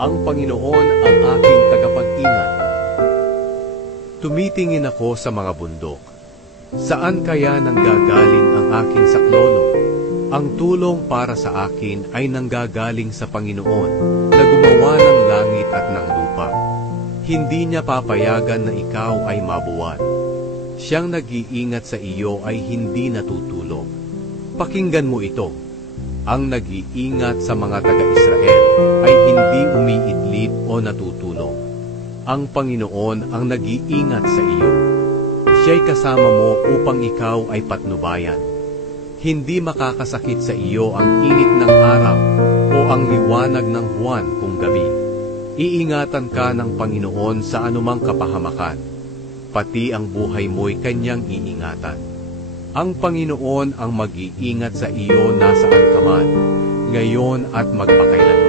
Ang Panginoon ang aking tagapag-ingat. Tumitingin ako sa mga bundok. Saan kaya nanggagaling ang aking saklolo? Ang tulong para sa akin ay nanggagaling sa Panginoon na gumawa ng langit at ng lupa. Hindi niya papayagan na ikaw ay mabuwal. Siyang nag-iingat sa iyo ay hindi natutulog. Pakinggan mo ito. Ang nag-iingat sa mga taga-Israel ay hindi umiidlip o natutulog. Ang Panginoon ang nag-iingat sa iyo. Siya'y kasama mo upang ikaw ay patnubayan. Hindi makakasakit sa iyo ang init ng araw o ang liwanag ng buwan kung gabi. Iingatan ka ng Panginoon sa anumang kapahamakan. Pati ang buhay mo'y kanyang iingatan. Ang Panginoon ang mag-iingat sa iyo nasaan ka man, ngayon at magpakailanman.